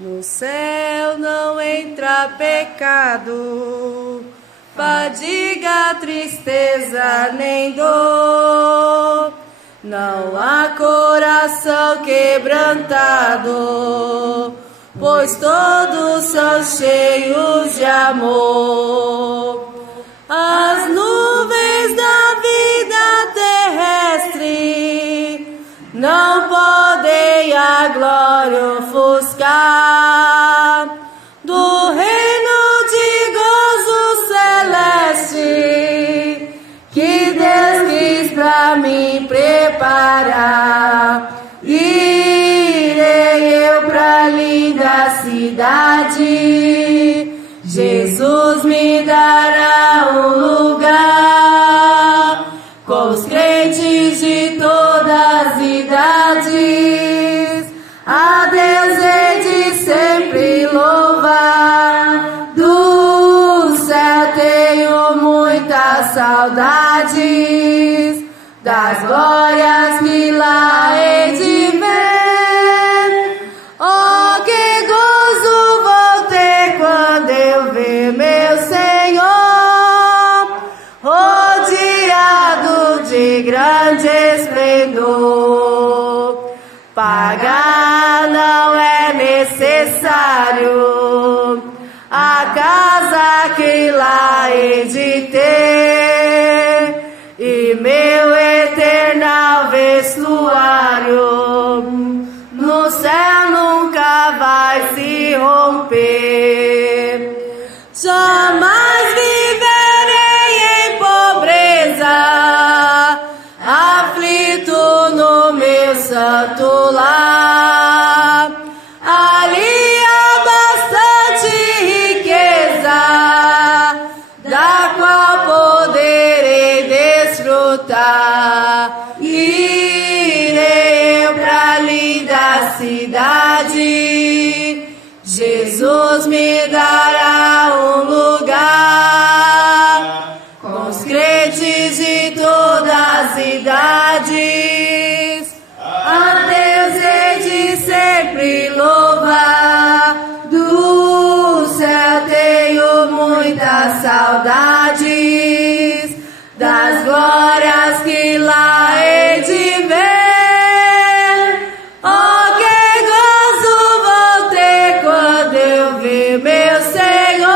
No céu não entra pecado, fadiga, tristeza nem dor. Não há coração quebrantado, pois todos são cheios de amor. As nuvens da vida terrestre não podem a glória ofuscar do reino de gozo celeste que Deus quis pra mim preparar. Irei eu pra linda cidade, Jesus me dará um lugar com os crentes de todas as idades. A Deus hei de sempre louvar. Do céu tenho muitas saudades, das glórias que lá hei de ver. Oh, que gozo vou ter quando eu ver meu Senhor, rodeado de grande esplendor. Pagar não é necessário a casa que lá hei de ter, e meu eternal vestuário no céu nunca vai se romper. Jamais viverei em pobreza, aflito no meu santo lar. Ali há bastante riqueza, da qual poderei desfrutar. Irei eu pra linda cidade, Jesus me dará um lugar com os crentes de todas as idades. A Deus hei de sempre louvar. Do céu tenho muitas saudades, das glórias que lá hei de ver. Oh, que gozo vou ter quando eu ver meu Senhor,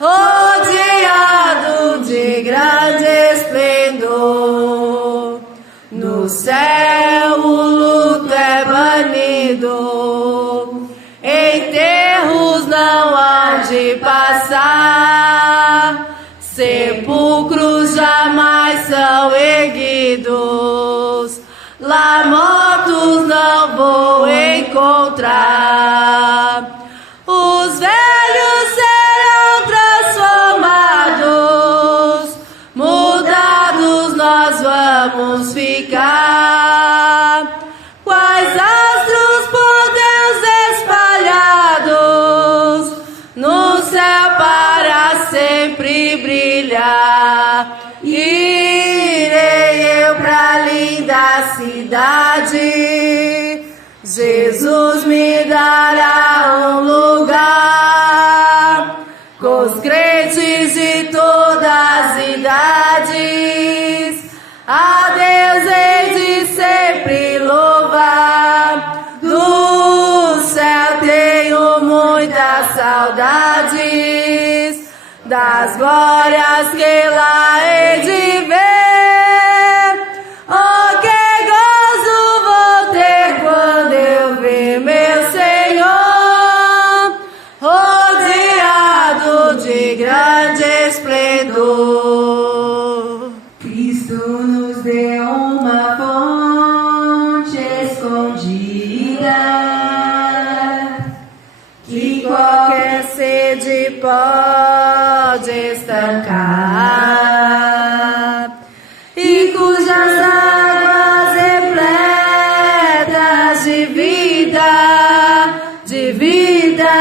rodeado de grande esplendor. No céu o luto é banido, enterros não hão de passar, sepulcros jamais são erguidos, lá mortos não vou encontrar. Os velhos serão transformados, mudados nós vamos ficar. Quais astros por Deus espalhados no céu para sempre brilhar. Irei eu pra linda cidade, Jesus me dará um lugar com os crentes de todas as idades. A Deus hei de sempre louvar. Do céu tenho muitas saudades, das glórias que lá hei de ver. Oh, que gozo vou ter quando eu ver meu Senhor, rodeado de grande esplendor. Cristo nos deu uma fonte escondida, que qualquer sede pode estancar, e cujas águas repletas de vida,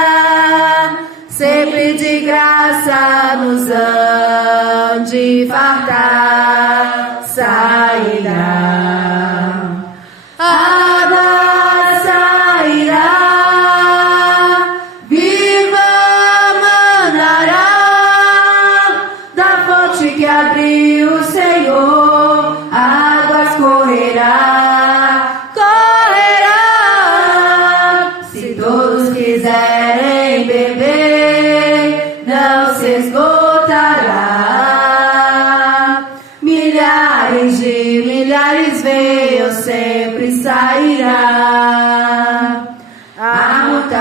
sempre de graça nos hão de fartar sairá. Água sairá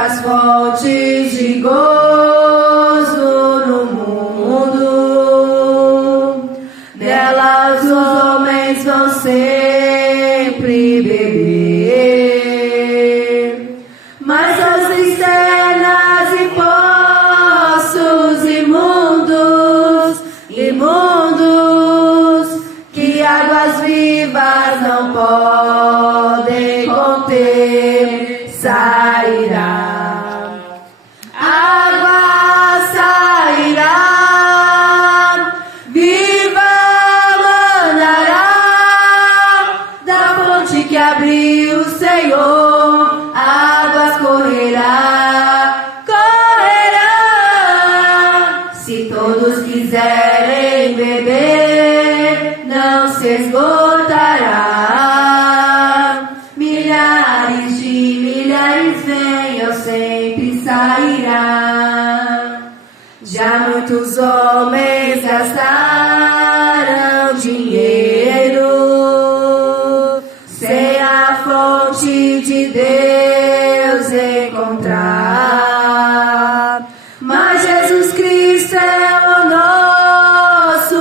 muitas fontes de gozo no mundo, nelas os homens vão sempre beber, mas as cisternas e poços imundos, que águas vivas não podem conter, sairá. Água sairá, viva manará, da fonte que abriu o Senhor, águas correrá. Se todos quiserem beber, não se esgotará. Milhares de milhares venham, sempre sairá. Já muitos homens gastaram dinheiro sem a fonte de Deus encontrar. Mas Jesus Cristo é o nosso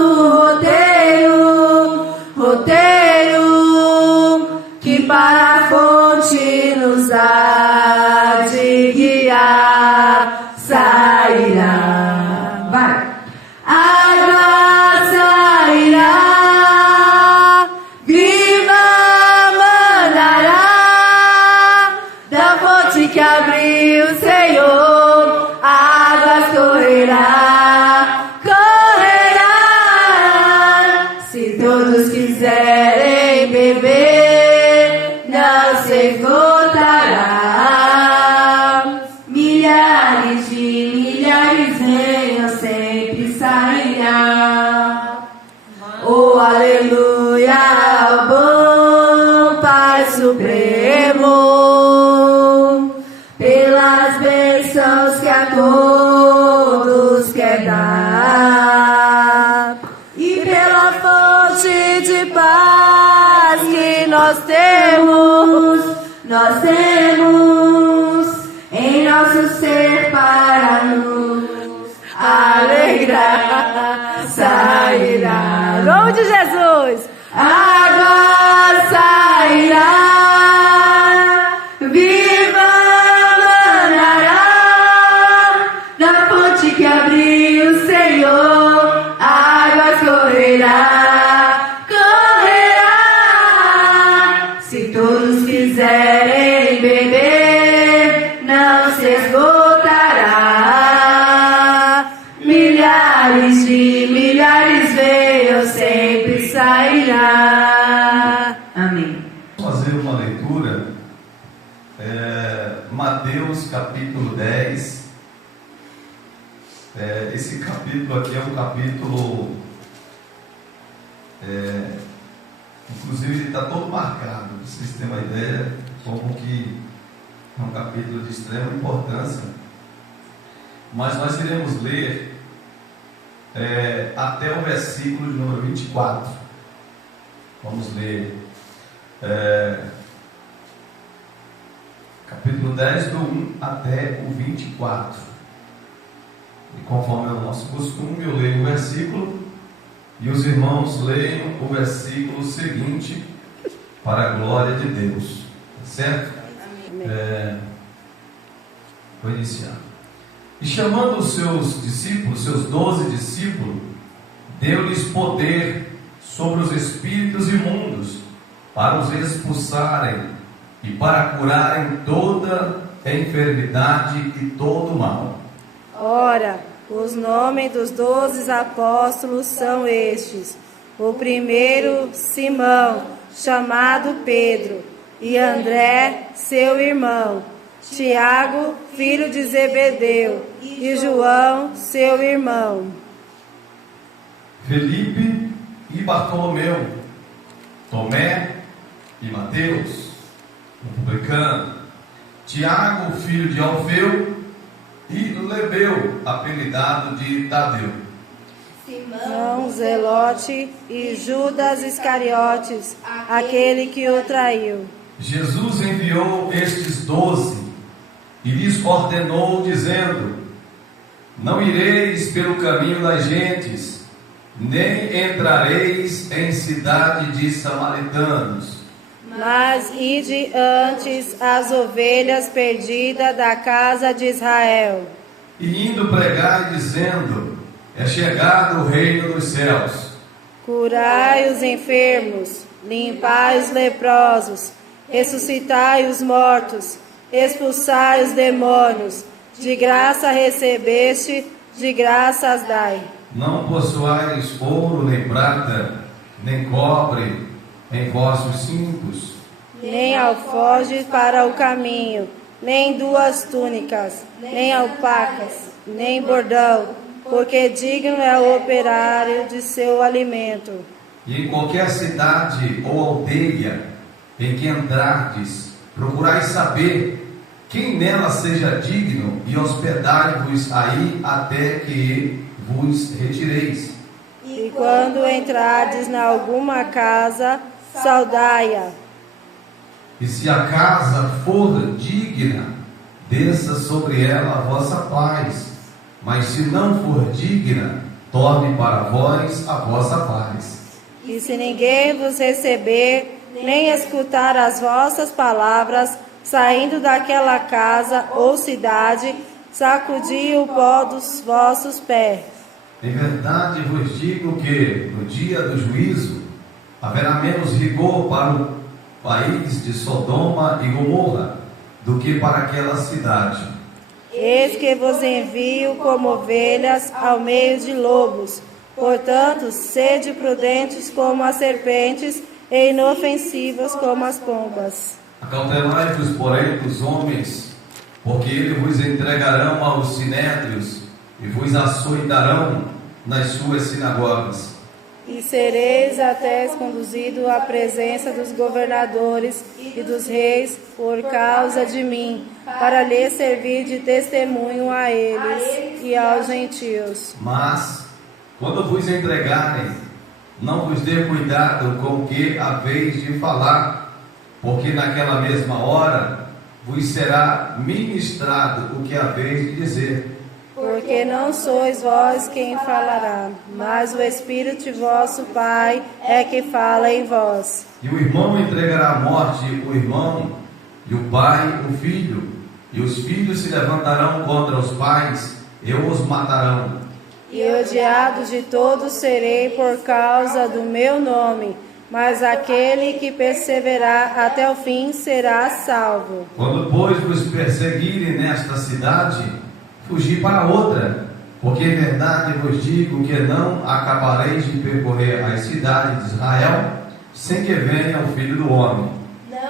roteiro que para a fonte nos há de guiar, sairá. Vai! Água sairá, viva manará, da fonte que abriu o Senhor, águas correrá. Se todos quiserem beber, não se esgotará. Milhares de milhares venham, sempre sairá. Oh, aleluia, ao bom Pai Supremo, pelas bênçãos que a todos quer dar, e pela fonte de paz que nós temos em nosso ser para nos alegrar, sairá. Em nome de Jesus! Água sairá, viva manará, da fonte que abriu o Senhor, águas correrá. Se todos quiserem beber, não se esgotará. Milhares de milhares venham, sempre sairá. Amém. Vamos fazer uma leitura, Mateus capítulo 10. Esse capítulo aqui é um capítulo, inclusive ele está todo marcado, para vocês terem uma ideia, como que é um capítulo de extrema importância. Mas nós iremos ler até o versículo de número 24. Vamos ler capítulo 10, do 1 até o 24. E conforme é o nosso costume, eu leio o versículo e os irmãos leiam o versículo seguinte, para a glória de Deus. Tá certo? Vou iniciar. E chamando os seus discípulos, seus 12 discípulos, deu-lhes poder sobre os espíritos imundos, para os expulsarem e para curarem toda enfermidade e todo mal. Ora, os nomes dos 12 apóstolos são estes: o primeiro, Simão, chamado Pedro, e André, seu irmão, Tiago, filho de Zebedeu, e João, seu irmão, Felipe e Bartolomeu, Tomé e Mateus, o publicano, Tiago, filho de Alfeu, e Lebeu, apelidado de Tadeu, Simão, Zelote e Judas Iscariotes, aquele que o traiu. Jesus enviou estes 12 e lhes lhes ordenou, dizendo: não ireis pelo caminho das gentes, nem entrareis em cidade de samaritanos, mas ide antes as ovelhas perdidas da casa de Israel. e indo pregai, dizendo: é chegado o reino dos céus. Curai os enfermos, limpai os leprosos, ressuscitai os mortos, expulsai os demônios. De graça recebeste, de graças dai. Não possuais ouro, nem prata, nem cobre em vossos cintos, Nem alforjes para o caminho, nem 2 túnicas, nem alpacas, nem bordão, porque digno é o operário de seu alimento. e em qualquer cidade ou aldeia em que entrardes, procurai saber quem nela seja digno, e hospedai-vos aí até que vos retireis. E quando entrardes na alguma casa, saudai-a. E se a casa for digna, desça sobre ela a vossa paz. Mas se não for digna, torne para vós a vossa paz. E se ninguém vos receber, nem escutar as vossas palavras, saindo daquela casa ou cidade, sacudi o pó dos vossos pés. Em verdade vos digo que, no dia do juízo, haverá menos rigor para o país de Sodoma e Gomorra do que para aquela cidade. Eis que vos envio como ovelhas ao meio de lobos. Portanto, sede prudentes como as serpentes e inofensivas como as pombas. Acautelai-vos, porém, dos homens, porque eles vos entregarão aos sinédrios e vos açoitarão nas suas sinagogas. E sereis até conduzido à presença dos governadores e dos reis por causa de mim, para lhes servir de testemunho a eles e aos gentios. Mas, quando vos entregarem, não vos dê cuidado com o que haveis de falar, porque naquela mesma hora vos será ministrado o que haveis de dizer. Porque não sois vós quem falará, mas o Espírito de vosso Pai é que fala em vós. E o irmão entregará à morte o irmão, e o pai o filho, e os filhos se levantarão contra os pais e os matarão. E odiado de todos serei por causa do meu nome, mas aquele que perseverar até o fim será salvo. Quando, pois, vos perseguirem nesta cidade, fugi para outra, porque em verdade vos digo que não acabareis de percorrer as cidades de Israel, sem que venha o Filho do Homem.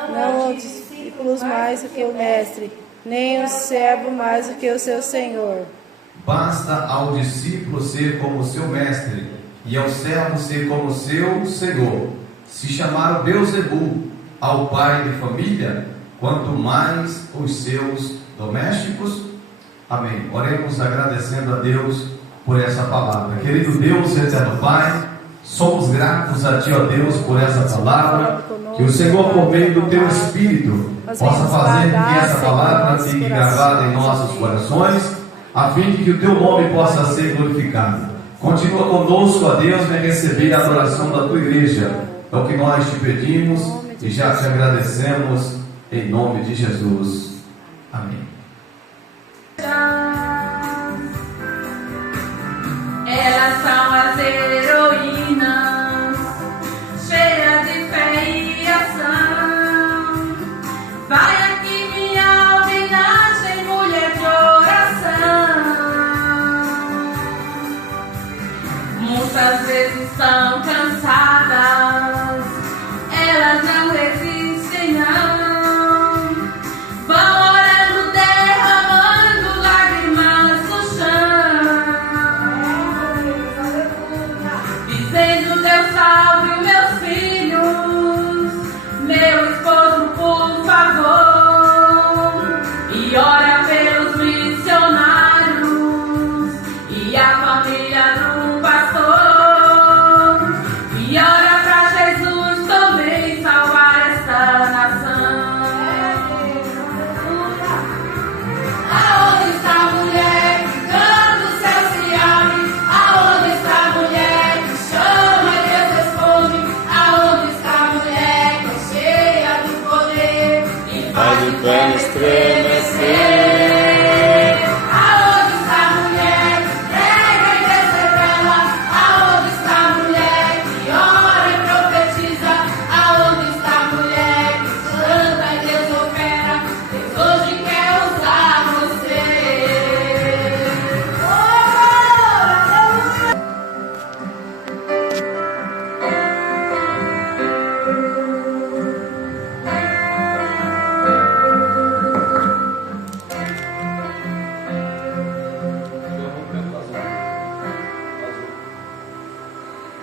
Não os discípulos mais do que o Mestre, nem o servo mais do que o seu Senhor. Basta ao discípulo ser como o seu mestre, e ao servo ser como o seu senhor. Se chamaram Beelzebul ao pai de família, quanto mais os seus domésticos. Amém. Oremos agradecendo a Deus por essa palavra. Querido Deus, eterno Pai, somos gratos a Ti, ó Deus, por essa palavra. Que o Senhor, por meio do Teu Espírito, possa fazer com que essa palavra fique gravada em nossos corações, a fim de que o Teu nome possa ser glorificado. Continua conosco, ó Deus, vem receber a adoração da Tua igreja. É o que nós te pedimos e já te agradecemos, em nome de Jesus. Amém. Elas são as heroínas, cheias de fé e ação. Vai aqui minha homenagem, mulher de oração. Muitas vezes são cansadas, elas não resistem não. Vão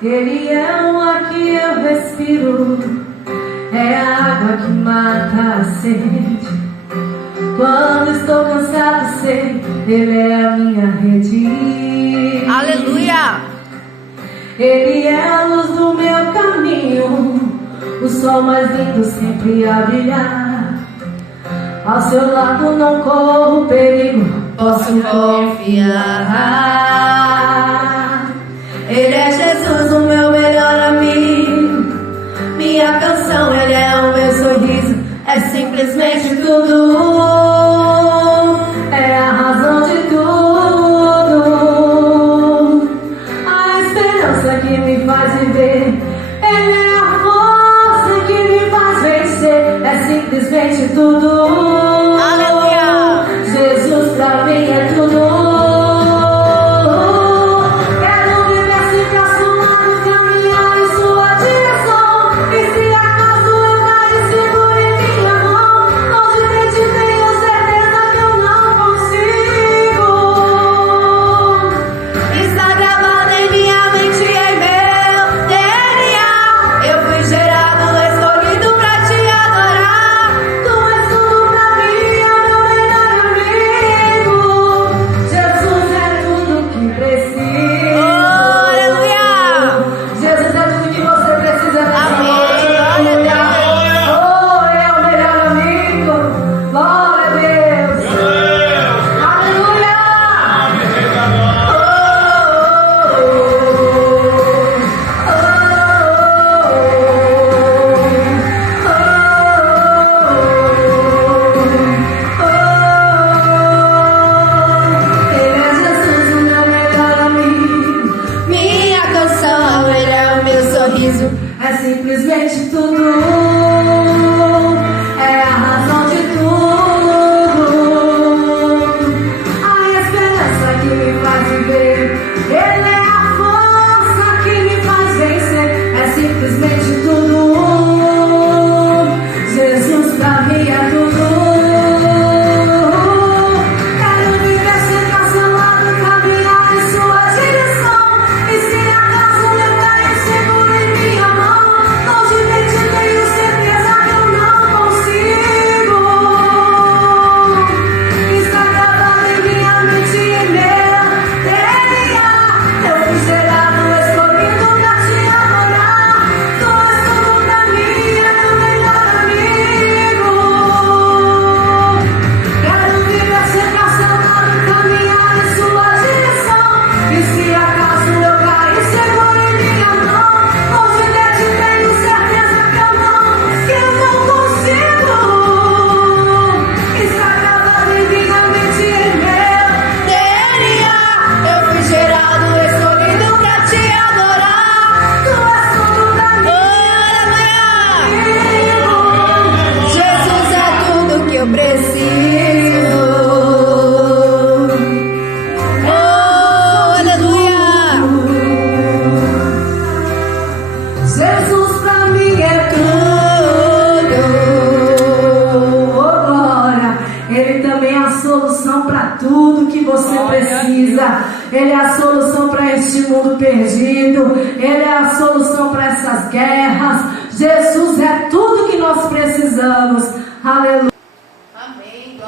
Ele é o ar que eu respiro, é a água que mata a sede. Quando estou cansado, sei, Ele é a minha rede. Aleluia! Ele é a luz do meu caminho, o sol mais lindo sempre a brilhar. Ao seu lado não corro perigo, posso confiar. Ele é Jesus, o meu melhor amigo, minha canção, Ele é o meu sorriso, é simplesmente tudo, é a razão de tudo, a esperança que me faz viver. Ele é a força que me faz vencer, é simplesmente tudo. Aleluia! Jesus pra mim é tudo. É simplesmente tudo, é a razão de tudo, a esperança que me faz viver. Ele é a força que me faz vencer, é simplesmente tudo. Jesus pra mim é tudo. Quero viver sempre ao seu lado, caminhar em sua direção, e se acaso eu cair seguro em minha mão, tenho certeza que eu não consigo. Está gravado em minha mente e em meu DNA. Eu fui gerado, escolhido pra te adorar. Tu és tudo pra mim, é meu melhor amigo. Quero viver sempre ao seu lado, caminhar em sua direção, e se acaso eu cair seguro em minha mão, longe de ti tenho certeza que eu não consigo. Está gravado em minha mente e em meu DNA. Eu fui gerado, escolhido pra te adorar. Tu és tudo pra mim. Jesus é tudo que eu preciso. Oh, aleluia! Jesus pra mim é tudo. Oh, glória! Ele também é a solução para tudo que você precisa. Ele é a solução para este mundo perdido. Ele é a solução para essas guerras. Jesus é tudo que nós precisamos. Aleluia! Amém.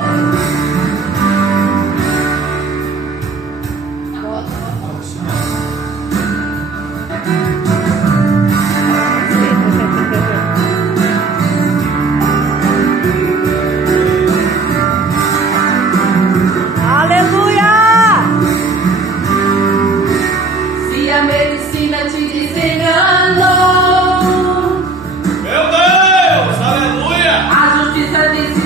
Aleluia! Se a medicina te desenganou, Meu Deus, aleluia! a justiça disse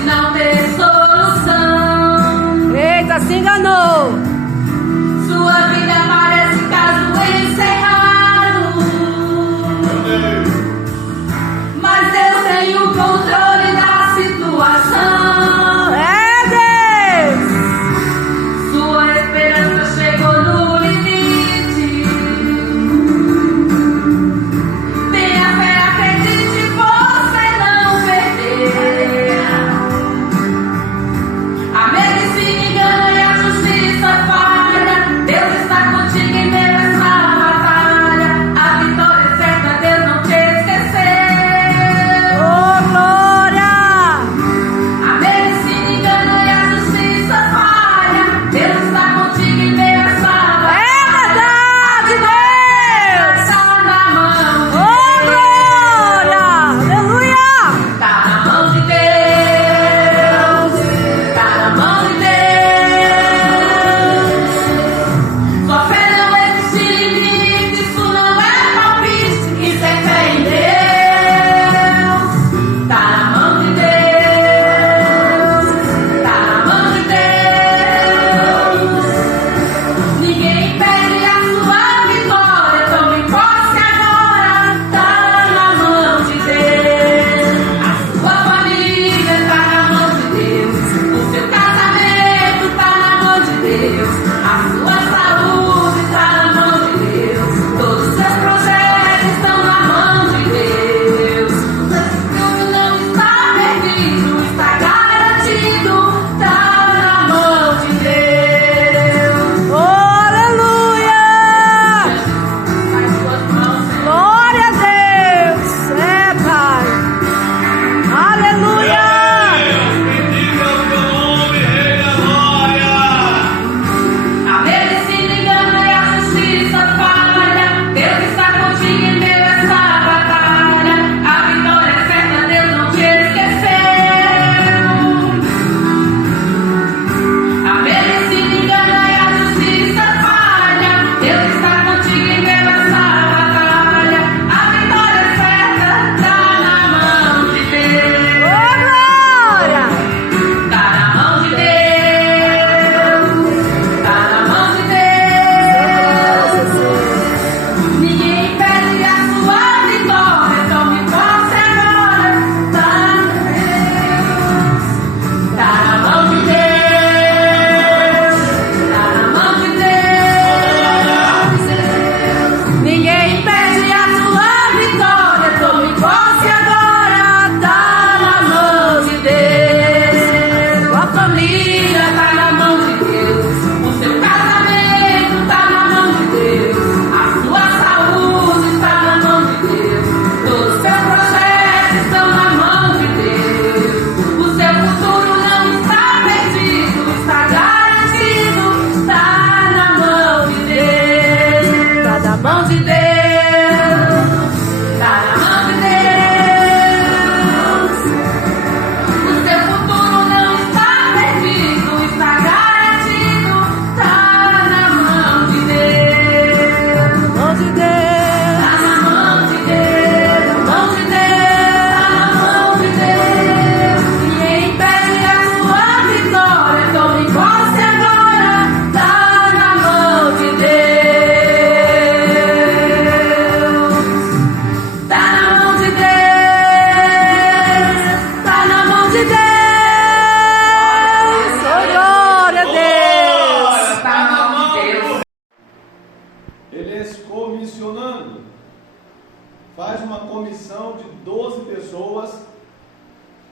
faz uma comissão de 12 pessoas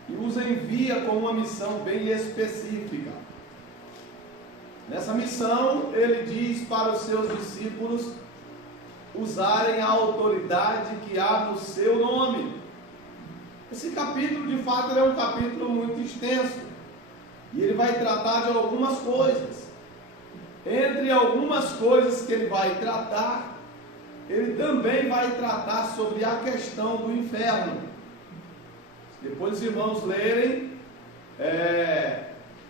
e os envia com uma missão bem específica. Nessa missão, ele diz para os seus discípulos usarem a autoridade que há no seu nome. Esse capítulo, de fato, é um capítulo muito extenso e ele vai tratar de algumas coisas. Entre algumas coisas que ele vai tratar, ele também vai tratar sobre a questão do inferno. Depois os irmãos lerem,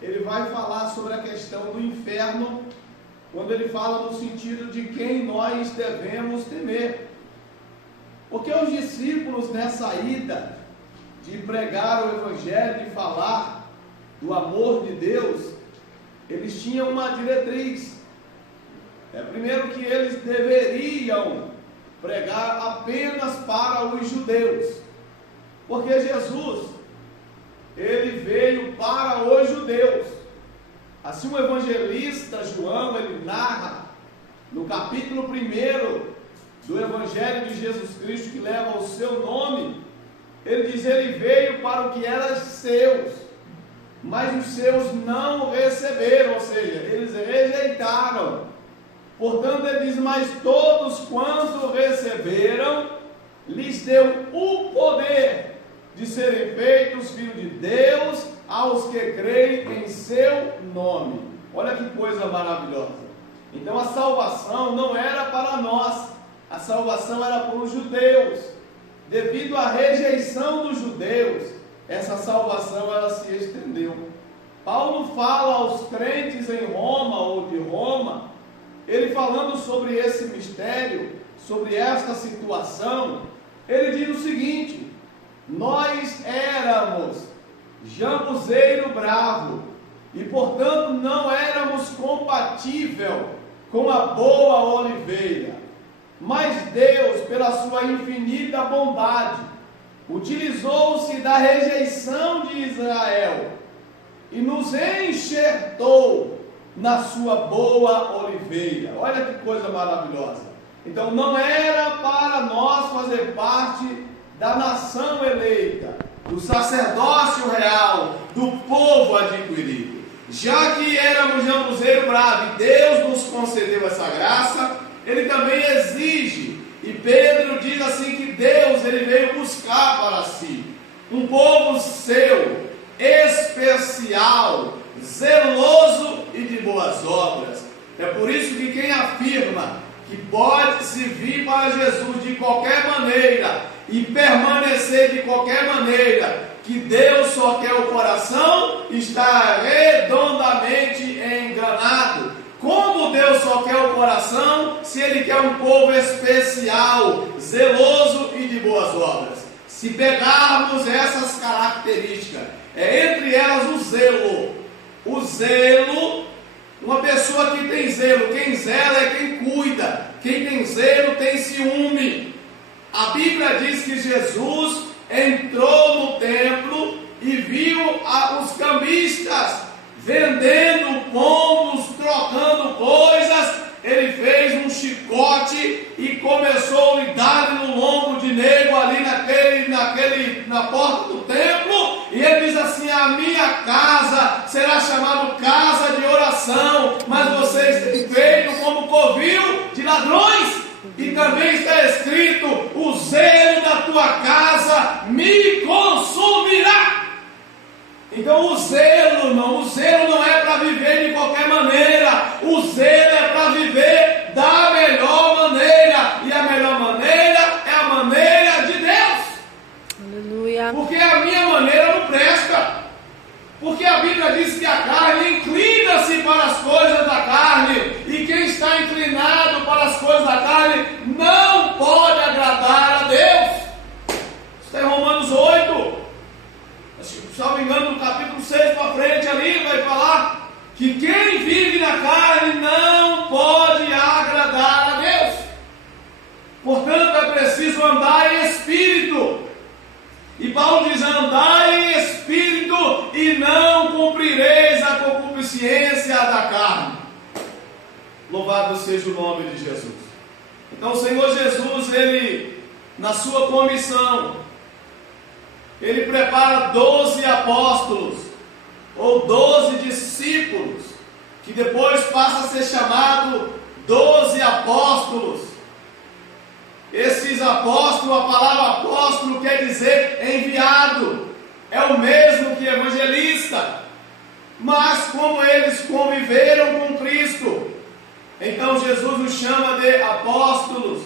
ele vai falar sobre a questão do inferno, quando ele fala no sentido de quem nós devemos temer. Porque os discípulos, nessa ida de pregar o Evangelho, de falar do amor de Deus, eles tinham uma diretriz. Primeiro, que eles deveriam pregar apenas para os judeus, porque Jesus, ele veio para os judeus. Assim, o evangelista João, ele narra no capítulo 1 do Evangelho de Jesus Cristo, que leva o seu nome, ele diz: ele veio para o que era seus, mas os seus não o receberam, ou seja, eles rejeitaram. Portanto, ele diz: mas todos quanto receberam, lhes deu o poder de serem feitos filhos de Deus, aos que creem em seu nome. Olha que coisa maravilhosa. Então a salvação não era para nós, a salvação era para os judeus. Devido à rejeição dos judeus, essa salvação ela se estendeu. Paulo fala aos crentes em Roma ou de Roma, ele falando sobre esse mistério, sobre esta situação, ele diz o seguinte: nós éramos jambuzeiro bravo e portanto não éramos compatível com a boa oliveira, mas Deus, pela sua infinita bondade, utilizou-se da rejeição de Israel e nos enxertou na sua boa oliveira. Olha que coisa maravilhosa. Então não era para nós fazer parte da nação eleita, do sacerdócio real, do povo adquirido. Já que éramos jambuzeiro bravo e Deus nos concedeu essa graça, ele também exige, e Pedro diz assim, que Deus ele veio buscar para si um povo seu, especial, zeloso e de boas obras. É por isso que quem afirma que pode se vir para Jesus de qualquer maneira e permanecer de qualquer maneira, que Deus só quer o coração, está redondamente enganado. Como Deus só quer o coração, se Ele quer um povo especial, zeloso e de boas obras? Se pegarmos essas características, entre elas o zelo. O zelo, uma pessoa que tem zelo, quem zela é quem cuida, quem tem zelo tem ciúme. A Bíblia diz que Jesus entrou no templo e viu os cambistas vendendo pombos, trocando coisas. Ele fez um chicote e começou a lhe dar no lombo de nego ali na porta do templo, e ele diz assim: a minha casa será chamada casa de oração, mas vocês têm feito como covil de ladrões. E também está escrito: o zelo da tua casa me consumirá. Então o zelo, irmão, o zelo não é para viver de qualquer maneira, o zelo é para viver da melhor maneira, e a melhor maneira é a maneira de Deus. Aleluia. Porque a minha maneira não presta, porque a Bíblia diz que a carne inclina-se para as coisas da carne, e quem está inclinado para as coisas da carne não pode agradar a Deus. Está em Romanos 8, se não me engano, no capítulo 6 para frente ali, vai falar que quem vive na carne não pode agradar a Deus. Portanto, é preciso andar em espírito. E Paulo diz: andai em espírito e não cumprireis a concupiscência da carne. Louvado seja o nome de Jesus. Então o Senhor Jesus, ele na sua comissão, ele prepara 12 apóstolos, ou 12 discípulos, que depois passa a ser chamado 12 apóstolos. Esses apóstolos, a palavra apóstolo quer dizer enviado, é o mesmo que evangelista, mas como eles conviveram com Cristo, então Jesus os chama de apóstolos,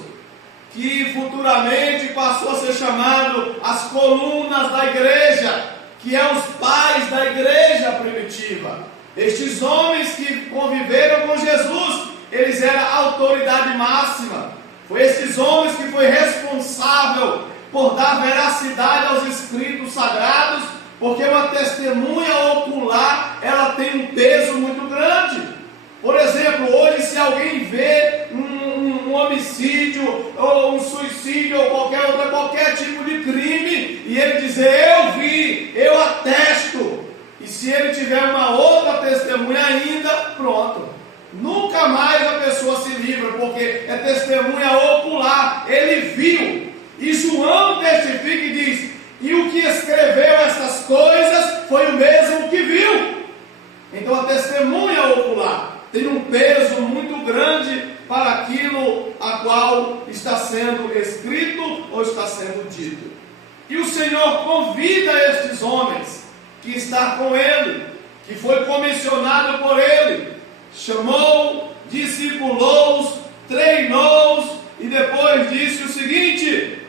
que futuramente passou a ser chamado as colunas da igreja, que é os pais da igreja primitiva. Estes homens que conviveram com Jesus, eles eram a autoridade máxima. Foi esses homens que foi responsável por dar veracidade aos escritos sagrados, porque uma testemunha ocular, ela tem um peso muito grande. Por exemplo, hoje se alguém vê um homicídio, ou um suicídio, ou qualquer tipo de crime, e ele dizer, eu vi, eu atesto, e se ele tiver uma outra testemunha ainda, pronto, nunca mais a pessoa se livra, porque é testemunha ocular, ele viu. E João testifica e diz, e o que escreveu estas coisas foi o mesmo que viu. Então a testemunha ocular tem um peso muito grande para aquilo a qual está sendo escrito ou está sendo dito. E o Senhor convida estes homens que está com ele, que foi comissionado por ele, chamou, discipulou-os, treinou-os e depois disse o seguinte: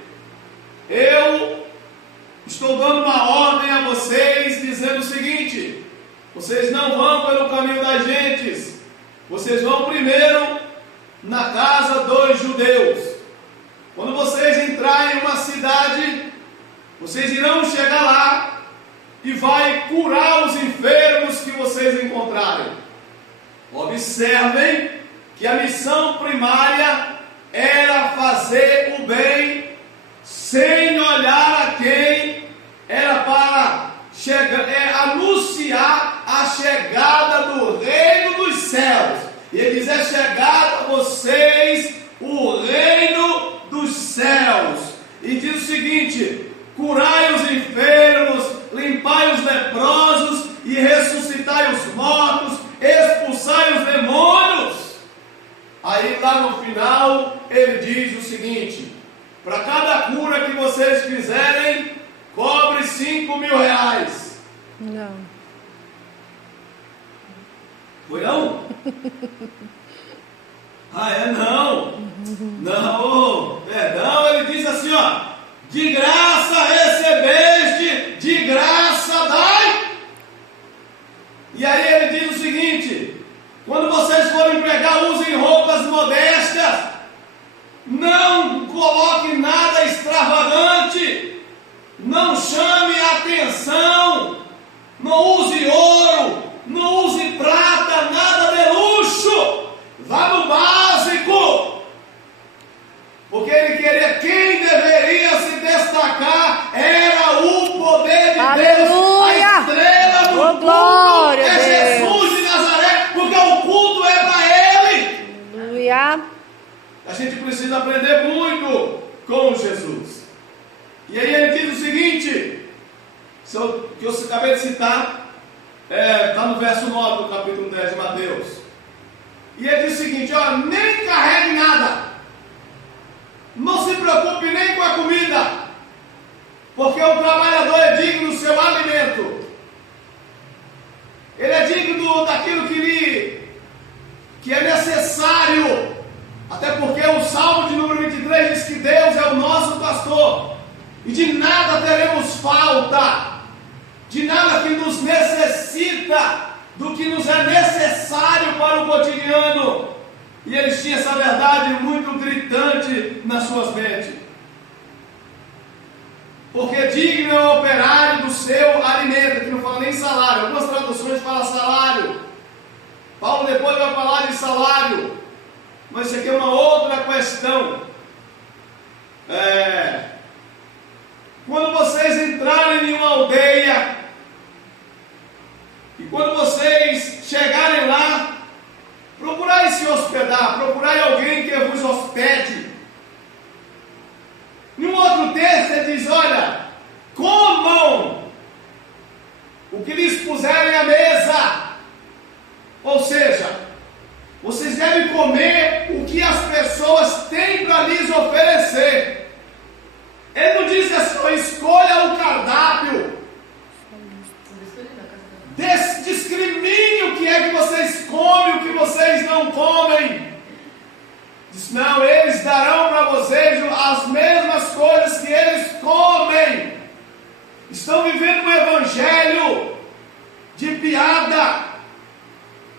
eu estou dando uma ordem a vocês, dizendo o seguinte: vocês não vão pelo caminho das gentes, vocês vão primeiro na casa dos judeus. Quando vocês entrarem em uma cidade, vocês irão chegar lá e vai curar os enfermos que vocês encontrarem. Observem que a missão primária era fazer o bem sem olhar a quem, era para anunciar a chegada do reino dos céus. E ele diz: é chegado a vocês o reino dos céus. E diz o seguinte: curai os enfermos, limpai os leprosos e ressuscitai os mortos, expulsai os demônios. Aí lá no final ele diz o seguinte: para cada cura que vocês fizerem, cobre 5.000 reais. Não. Foi não? Ah, é não? Não, perdão, ele diz assim, ó: de graça recebeste, de graça dai. E aí ele diz o seguinte: quando vocês forem pregar, usem roupas modestas, não coloque nada extravagante, não chame atenção, não use ouro, não use prata, nada de luxo, vá no básico, porque ele queria, quem deveria se destacar era o poder de Aleluia! Deus, a estrela do culto glória é a Deus. Jesus de Nazaré, porque o culto é para ele. Aleluia! A gente precisa aprender muito com Jesus. E aí ele diz o seguinte, que eu acabei de citar, está no verso 9 do capítulo 10 de Mateus. E ele diz o seguinte: ó, nem carregue nada, não se preocupe nem com a comida, porque o trabalhador é digno do seu alimento, ele é digno daquilo que é necessário. Até porque o Salmo de número 23 diz que Deus é o nosso pastor, e de nada teremos falta, de nada que nos necessita, do que nos é necessário para o cotidiano. E eles tinham essa verdade muito gritante nas suas mentes. Porque digno é o operário do seu alimento, que não fala nem salário, algumas traduções falam salário. Paulo depois vai falar de salário, mas isso aqui é uma outra questão. Quando vocês entrarem em uma aldeia, e quando vocês chegarem lá, procurai se hospedar, procurai alguém que vos hospede. Em um Vocês devem comer o que as pessoas têm para lhes oferecer. Ele não diz assim, escolha o cardápio. Discrimine o que é que vocês comem, o que vocês não comem. Diz, não, eles darão para vocês as mesmas coisas que eles comem. Estão vivendo um evangelho de piada,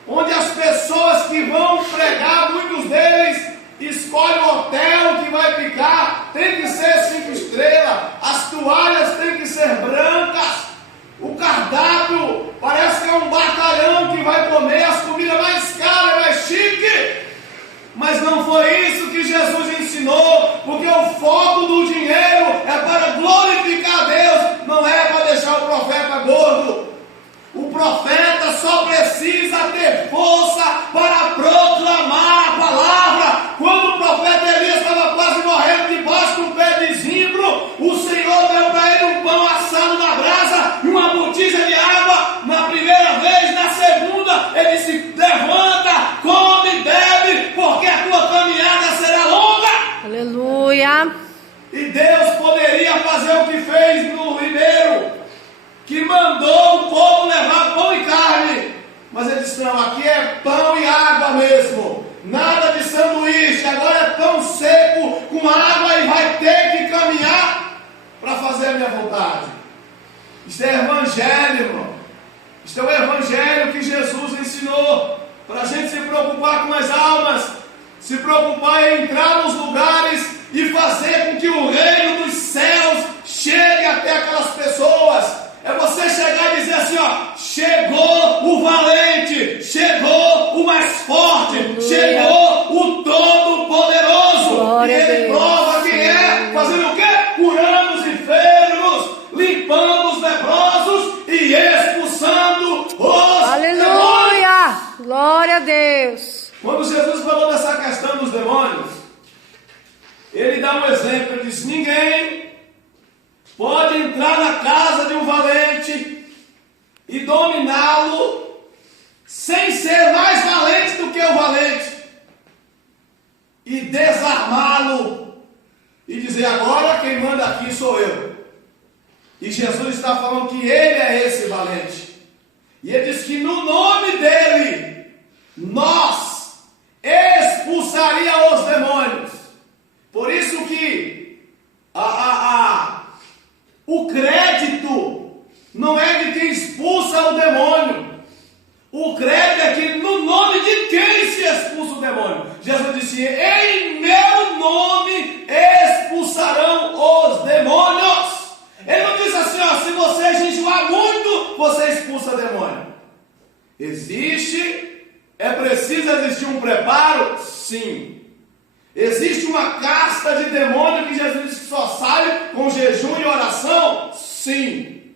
onde as pessoas que vão pregar, muitos deles escolhem o hotel que vai ficar, tem que ser 5 estrelas, as toalhas têm que ser brancas, o cardápio parece que é um batalhão que vai comer as comidas mais caras, mais chique. Mas não foi isso que Jesus ensinou, porque o foco do dinheiro é para glorificar a Deus, não é para deixar o profeta gordo. O profeta só precisa ter força para proclamar a palavra. Quando o profeta Elias estava quase morrendo debaixo de um pé de zimbro, o Senhor deu para ele um pão assado na brasa e uma botija de água. Na primeira vez, na segunda, ele disse, levanta, come, bebe, porque a tua caminhada será longa. Aleluia. E Deus poderia fazer o que fez no Ribeiro, que mandou o povo levar pão e carne, mas ele disse, não, aqui é pão e água mesmo, nada de sanduíche, agora é pão seco com água e vai ter que caminhar para fazer a minha vontade. Isso é evangelho, irmão. Isso é o evangelho que Jesus ensinou, para a gente se preocupar com as almas, se preocupar em entrar nos lugares e fazer com que o reino dos céus chegue até aquelas pessoas. É você chegar e dizer assim, ó, chegou o valente, chegou o mais forte, chegou o todo-poderoso. E ele prova quem é, fazendo o quê? Curando os enfermos, limpando os leprosos e expulsando os Aleluia! demônios. Glória a Deus. Quando Jesus falou dessa questão dos demônios, ele dá um exemplo, ele diz, ninguém pode entrar na casa de um valente e dominá-lo sem ser mais valente do que o valente e desarmá-lo e dizer, agora quem manda aqui sou eu. E Jesus está falando que ele é esse valente. E ele diz que no nome dele nós expulsaria os demônios. Por isso que o crédito não é de quem expulsa o demônio. O crédito é que no nome de quem se expulsa o demônio. Jesus disse, em meu nome expulsarão os demônios. Ele não disse assim, ó, se você jejuar muito, você expulsa demônio. É preciso existir um preparo? Sim. Existe uma casta de demônio que Jesus disse que só sai com jejum e oração? Sim.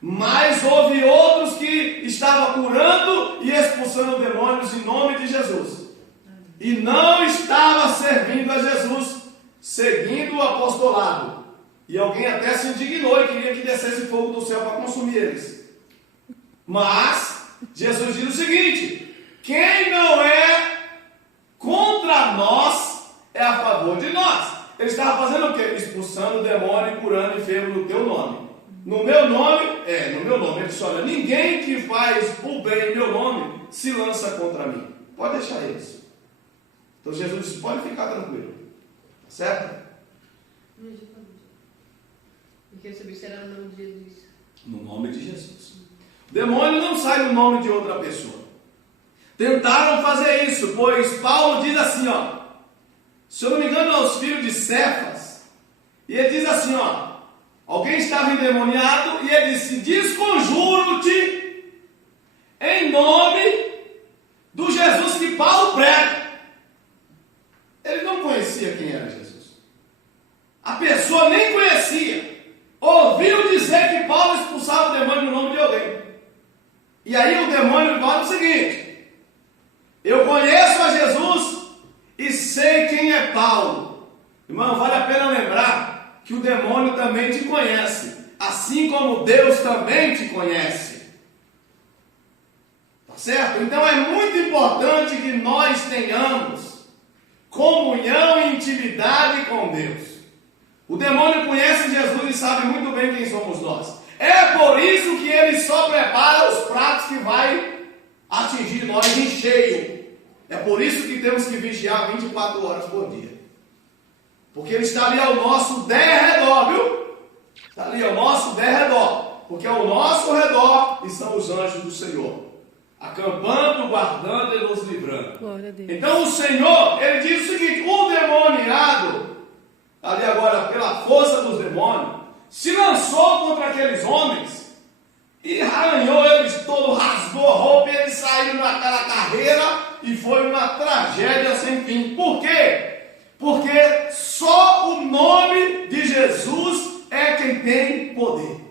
Mas houve outros que estavam curando e expulsando demônios em nome de Jesus. E não estava servindo a Jesus, seguindo o apostolado. E alguém até se indignou e queria que descesse fogo do céu para consumir eles. Mas Jesus diz o seguinte, quem não é contra nós é a favor de nós. Ele estava fazendo o quê? Expulsando o demônio e curando enfermo no teu nome. No meu nome. Ele disse, olha, ninguém que faz o bem em meu nome se lança contra mim. Pode deixar isso. Então Jesus disse, pode ficar tranquilo. Certo? Porque eu sabia se era no nome de Jesus. No nome de Jesus. O demônio não sai no nome de outra pessoa. Tentaram fazer isso, pois Paulo diz assim, ó, se eu não me engano, aos filhos de Cefas, e ele diz assim, ó, alguém estava endemoniado, e ele disse, desconjuro-te em nome do Jesus que Paulo prega. Ele não conhecia quem era Jesus. A pessoa nem conhecia. Ouviu dizer que Paulo expulsava o demônio no nome de alguém. E aí o demônio fala o seguinte, eu conheço a Jesus e sei quem é Paulo. Irmão, vale a pena lembrar que o demônio também te conhece, assim como Deus também te conhece. Tá certo? Então é muito importante que nós tenhamos comunhão e intimidade com Deus. O demônio conhece Jesus e sabe muito bem quem somos nós. É por isso que ele só prepara os pratos que vai atingir nós em cheio. É por isso que temos que vigiar 24 horas por dia. Porque ele está ali ao nosso derredor, viu? Está ali ao nosso derredor. Porque ao nosso redor estão os anjos do Senhor, acampando, guardando e nos livrando. Glória a Deus. Então o Senhor, ele diz o seguinte: o demoniado, ali agora pela força dos demônios, se lançou contra aqueles homens e arranhou eles todo, rasgou a roupa e eles saíram naquela carreira e foi uma tragédia sem fim. Por quê? Porque só o nome de Jesus é quem tem poder.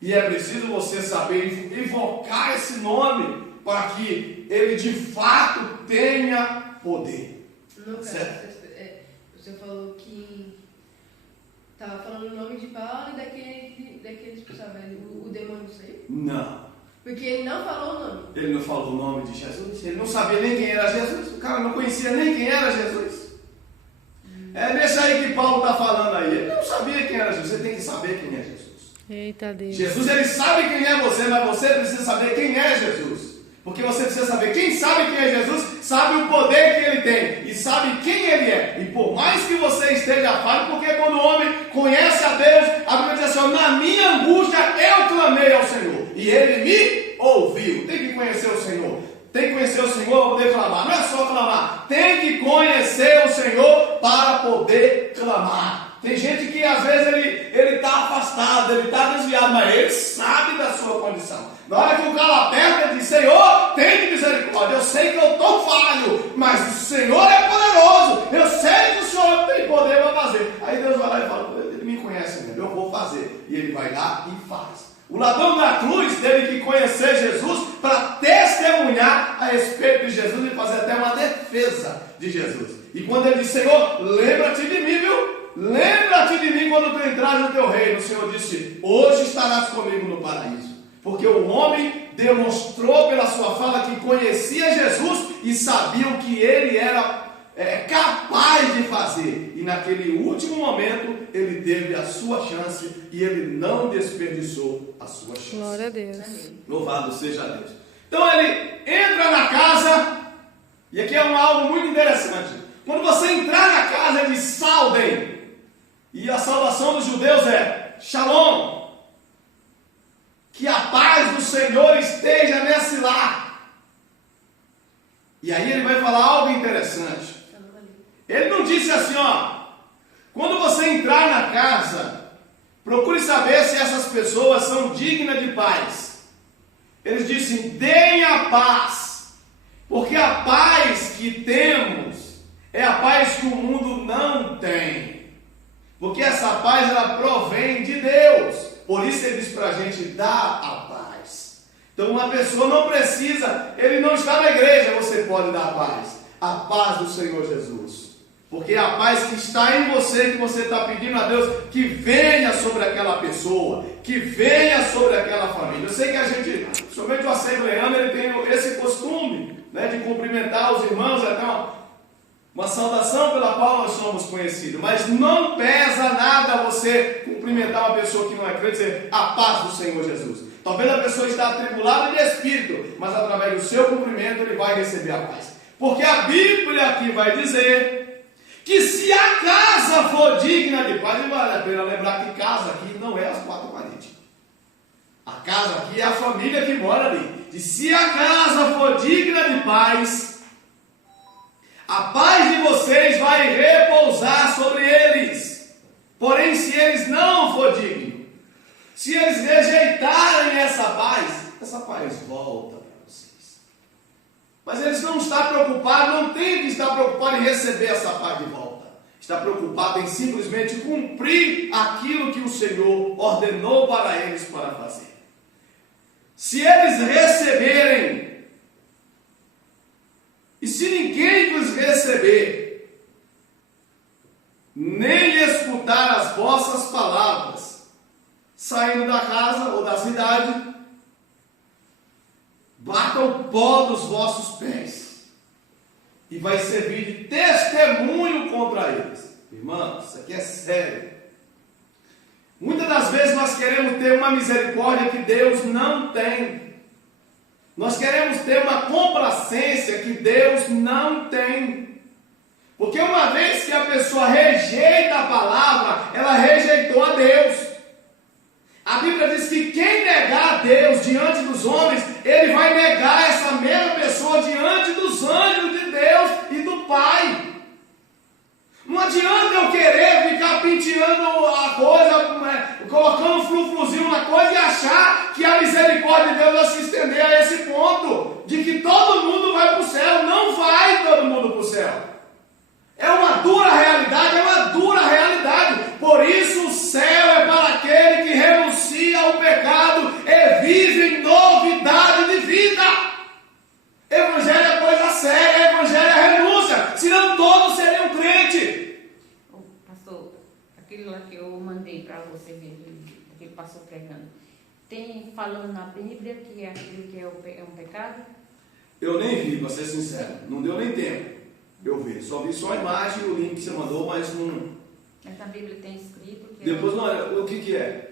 E é preciso você saber invocar esse nome para que ele de fato tenha poder. Não, cara, você falou que estava falando o nome de Paulo e daquele expulsava o demônio saiu? Não. Porque ele não falou o nome. Ele não falou o nome de Jesus? Ele não sabia nem quem era Jesus? O cara não conhecia nem quem era Jesus? Deixa aí que Paulo está falando aí. Ele não sabia quem era Jesus. Você tem que saber quem é Jesus. Eita Deus. Jesus, ele sabe quem é você, mas você precisa saber quem é Jesus. Porque você precisa saber, quem sabe quem é Jesus, sabe o poder que ele tem e sabe quem ele é. E por mais que você esteja falho, porque quando o homem conhece a Deus, a Bíblia diz assim: na minha angústia eu clamei ao Senhor e ele me ouviu. Tem que conhecer o Senhor. Tem que conhecer o Senhor para poder clamar. Não é só clamar, tem que conhecer o Senhor para poder clamar. Tem gente que às vezes ele está afastado, ele está desviado, mas ele sabe da sua condição. Na hora que o cara aperta, ele diz: Senhor, tem misericórdia. Eu sei que eu estou falho, mas o Senhor é poderoso. Eu sei que o Senhor tem poder para fazer. Aí Deus vai lá e fala: ele me conhece mesmo, eu vou fazer. E ele vai lá e faz. O ladrão da cruz teve que conhecer Jesus para testemunhar a respeito de Jesus e fazer até uma defesa de Jesus. E quando ele disse: Senhor, lembra-te de mim, viu? Lembra-te de mim quando tu entrares no teu reino. O Senhor disse: hoje estarás comigo no paraíso. Porque o homem demonstrou pela sua fala que conhecia Jesus e sabia o que ele era capaz de fazer. E naquele último momento ele teve a sua chance e ele não desperdiçou a sua chance. Glória a Deus. Louvado seja Deus. Então ele entra na casa, e aqui é algo muito interessante. Quando você entrar na casa de Salden, e a saudação dos judeus é Shalom, que a paz do Senhor esteja nesse lar. E aí ele vai falar algo interessante. Ele não disse assim, quando você entrar na casa, procure saber se essas pessoas são dignas de paz. Eles dizem: deem a paz, porque a paz que temos é a paz que o mundo não tem. Porque essa paz, ela provém de Deus. Por isso ele diz para a gente: dar a paz. Então uma pessoa não precisa, ele não está na igreja, você pode dar a paz. A paz do Senhor Jesus. Porque a paz que está em você, que você está pedindo a Deus, que venha sobre aquela pessoa, que venha sobre aquela família. Eu sei que a gente, somente o assembleano, ele tem esse costume, de cumprimentar os irmãos, até uma saudação pela qual nós somos conhecidos. Mas não pesa nada você cumprimentar uma pessoa que não é crente, dizer: a paz do Senhor Jesus. Talvez a pessoa está atribulada de espírito, mas através do seu cumprimento ele vai receber a paz. Porque a Bíblia aqui vai dizer que se a casa for digna de paz, e vale a pena lembrar que casa aqui não é as quatro paredes. A casa aqui é a família que mora ali. E se a casa for digna de paz, a paz de vocês vai repousar sobre eles. Porém, se eles não for dignos, se eles rejeitarem essa paz volta para vocês. Mas eles não estão preocupados, não tem que estar preocupado em receber essa paz de volta. Está preocupado em simplesmente cumprir aquilo que o Senhor ordenou para eles para fazer. Se eles receberem, e se ninguém vos receber, nem escutar as vossas palavras, saindo da casa ou da cidade, batam pó dos vossos pés, e vai servir de testemunho contra eles. Irmãos, isso aqui é sério. Muitas das vezes nós queremos ter uma misericórdia que Deus não tem. Nós queremos ter uma complacência que Deus não tem. Porque uma vez que a pessoa rejeita a palavra, ela rejeitou a Deus. A Bíblia diz que quem negar a Deus diante dos homens, ele vai negar essa mesma pessoa diante dos anjos de Deus e do Pai. Não adianta eu querer ficar penteando a coisa, colocando um frufruzinho na coisa e achar que a misericórdia de Deus vai se estender a esse ponto, de que todo mundo vai para o céu. Não vai todo mundo para o céu. É uma dura realidade, é uma dura realidade. Por isso o céu é para aquele que renuncia ao pecado e vive em novidade de vida. Evangelho é coisa séria, evangelho é renúncia, senão todos seriam crentes. Pastor, aquele lá que eu mandei para você ver, aquele pastor pregando, tem falando na Bíblia que é aquilo que é um pecado? Eu nem vi, para ser sincero, não deu nem tempo eu vi, só vi só a imagem e o link que você mandou, mas não... Mas na Bíblia tem escrito que... Depois, não, o que é?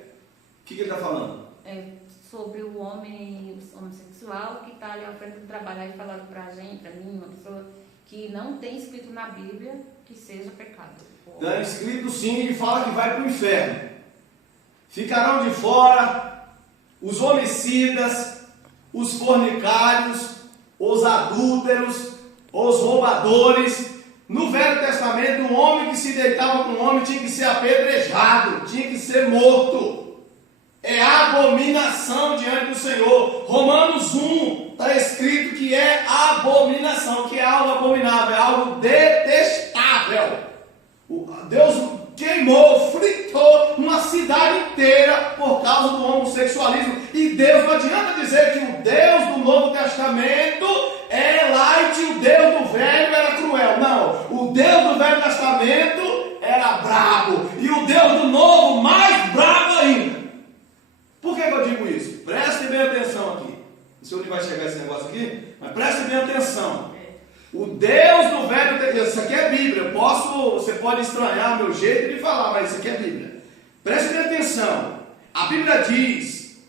O que ele está falando? É sobre o homem homossexual que está ali à frente do trabalho. Aí falaram para a gente, para mim, uma pessoa que não tem escrito na Bíblia que seja pecado. Está escrito sim, e fala que vai para o inferno. Ficarão de fora os homicidas, os fornicários, os adúlteros, os roubadores. No Velho Testamento, um homem que se deitava com um homem tinha que ser apedrejado, tinha que ser morto. É abominação diante do Senhor. Romanos 1 está escrito que é abominação, que é algo abominável, é algo detestável. Deus queimou, fritou uma cidade inteira por causa do homossexualismo. E Deus, não adianta dizer que o Deus do Novo Testamento é light, o Deus do Velho era cruel. Não, o Deus do Velho Testamento era brabo, e o Deus do Novo mais brabo ainda. Por que eu digo isso? Preste bem atenção aqui. Não sei onde vai chegar esse negócio aqui, mas preste bem atenção. O Deus do Velho Testamento, isso aqui é Bíblia. Você pode estranhar meu jeito de falar, mas isso aqui é Bíblia. Preste bem atenção. A Bíblia diz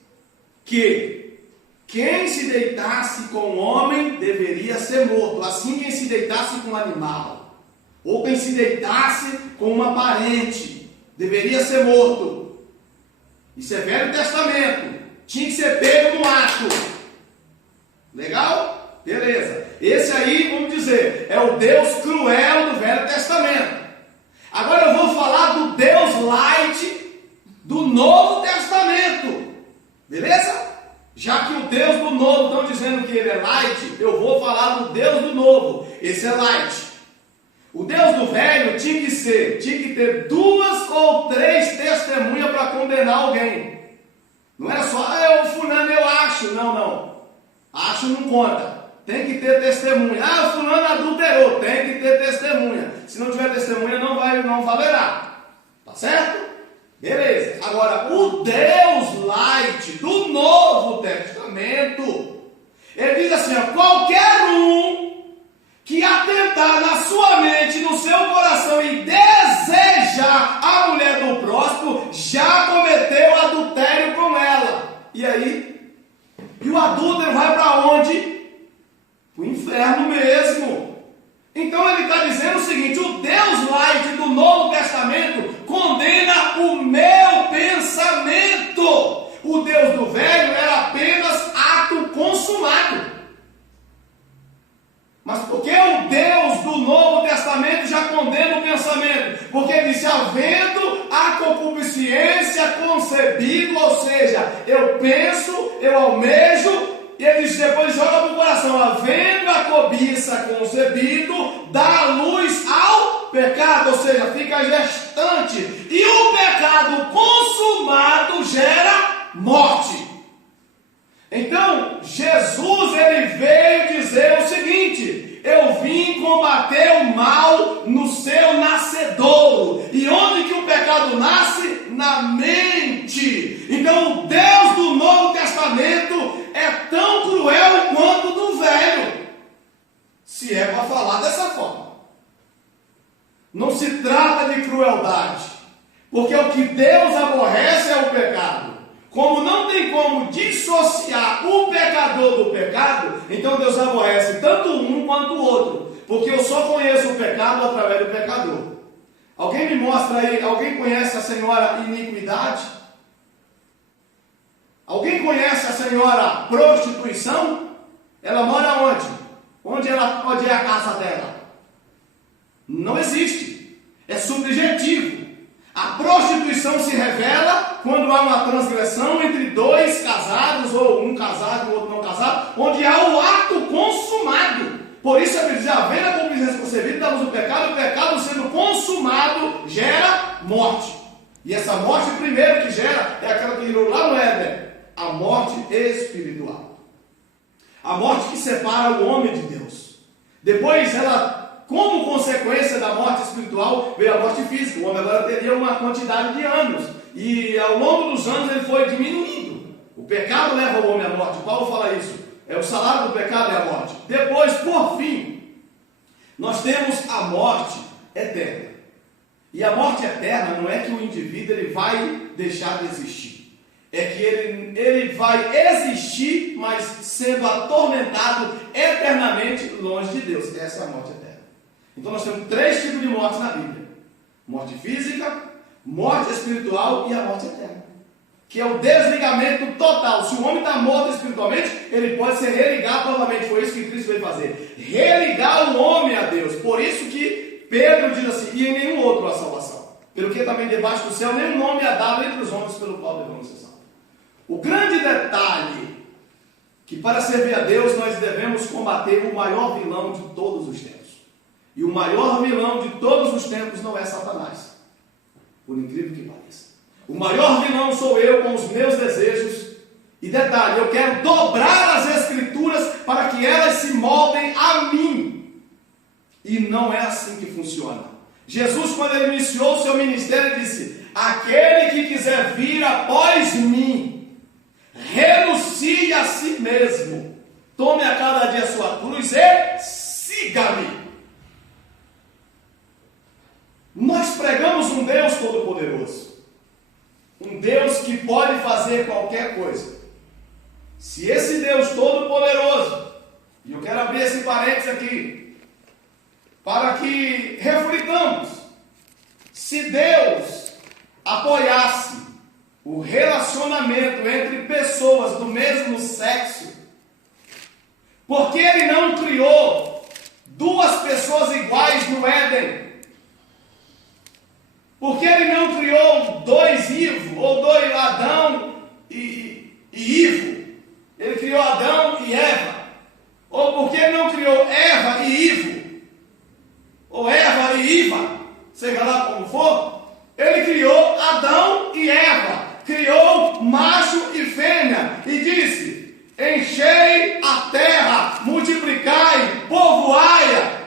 que quem se deitasse com um homem deveria ser morto. Assim, quem se deitasse com um animal, ou quem se deitasse com uma parente, deveria ser morto. Isso é Velho Testamento. Tinha que ser pego no ato. Legal? Beleza. Esse aí, vamos dizer, é o Deus cruel do Velho Testamento. Agora eu vou falar do Deus light do Novo Testamento. Beleza? Já que o Deus do Novo estão dizendo que ele é light, eu vou falar do Deus do Novo. Esse é light. O Deus do Velho tinha que ter 2 ou 3 testemunhas para condenar alguém. Não era só, o fulano eu acho. Não. Acho não conta. Tem que ter testemunha. O fulano adulterou. Tem que ter testemunha. Se não tiver testemunha, não valerá. Tá certo? Beleza. Agora, o Deus light do Novo Testamento, ele diz assim, qualquer um que atentar na sua mente, no seu coração e desejar a mulher do próximo, já cometeu adultério com ela. E aí? E o adúltero vai para onde? O inferno mesmo. Então ele está dizendo o seguinte: o Deus light do Novo Testamento condena o meu pensamento. O Deus do Velho era apenas ato consumado. Mas por que o Deus do Novo Testamento já condena o pensamento? Porque ele disse, havendo a concupiscência concebido, ou seja, eu penso, eu almejo, e ele diz, depois joga para o coração, havendo a cobiça concebido, dá luz ao pecado, ou seja, fica gestante, e o pecado consumado gera morte. Então, Jesus ele veio dizer o seguinte: eu vim combater o mal no seu nascedouro. E onde que o pecado nasce? Na mente. Então, o Deus do Novo Testamento é tão cruel quanto do Velho. se é para falar dessa forma. Não se trata de crueldade, porque o que Deus aborrece é o pecado. Como não tem como dissociar o pecador do pecado, então Deus aborrece tanto um quanto o outro, porque eu só conheço o pecado através do pecador. Alguém me mostra aí, alguém conhece a senhora iniquidade? Alguém conhece a senhora prostituição? Ela mora onde? Onde é a casa dela? Não existe. É subjetivo. A prostituição se revela quando há uma transgressão entre dois casados, ou um casado e o outro não casado, onde há o ato consumado. Por isso a Bíblia diz, havendo a concupiscência concebida, damos o pecado sendo consumado gera morte. E essa morte primeiro que gera é aquela que virou lá no Éden, a morte espiritual. A morte que separa o homem de Deus. Depois ela, como consequência da morte espiritual, veio a morte física. O homem agora teria uma quantidade de anos. E ao longo dos anos ele foi diminuindo. O pecado leva o homem à morte. Paulo fala isso. O salário do pecado é a morte. Depois, por fim, nós temos a morte eterna. E a morte eterna não é que o indivíduo ele vai deixar de existir. É que ele vai existir, mas sendo atormentado eternamente longe de Deus. Essa é a morte eterna. Então nós temos 3 tipos de mortes na Bíblia. Morte física, morte espiritual e a morte eterna. Que é o desligamento total. Se o homem está morto espiritualmente, ele pode ser religado novamente. Foi isso que Cristo veio fazer. Religar o homem a Deus. Por isso que Pedro diz assim, e em nenhum outro há salvação. Pelo que também debaixo do céu, nenhum nome é dado entre os homens pelo qual devemos ser salvos. O grande detalhe, que para servir a Deus, nós devemos combater o maior vilão de todos os tempos. E o maior vilão de todos os tempos não é Satanás. Por incrível que pareça. O maior vilão sou eu com os meus desejos. E detalhe, eu quero dobrar as escrituras para que elas se moldem a mim. E não é assim que funciona. Jesus, quando ele iniciou o seu ministério, ele disse, aquele que quiser vir após mim, renuncie a si mesmo. Tome a cada dia a sua cruz e siga-me. Nós pregamos um Deus todo-poderoso. Um Deus que pode fazer qualquer coisa. Se esse Deus todo-poderoso, e eu quero abrir esse parênteses aqui, para que reflitamos, se Deus apoiasse o relacionamento entre pessoas do mesmo sexo, por que Ele não criou 2 pessoas iguais no Éden? Por que Ele não criou 2 Ivo, ou 2 Adão e Ivo? Ele criou Adão e Eva. Ou por que Ele não criou Eva e Ivo? Ou Eva e Iva? Seja lá como for. Ele criou Adão e Eva. Criou macho e fêmea. E disse, enchei a terra, multiplicai, povoai-a.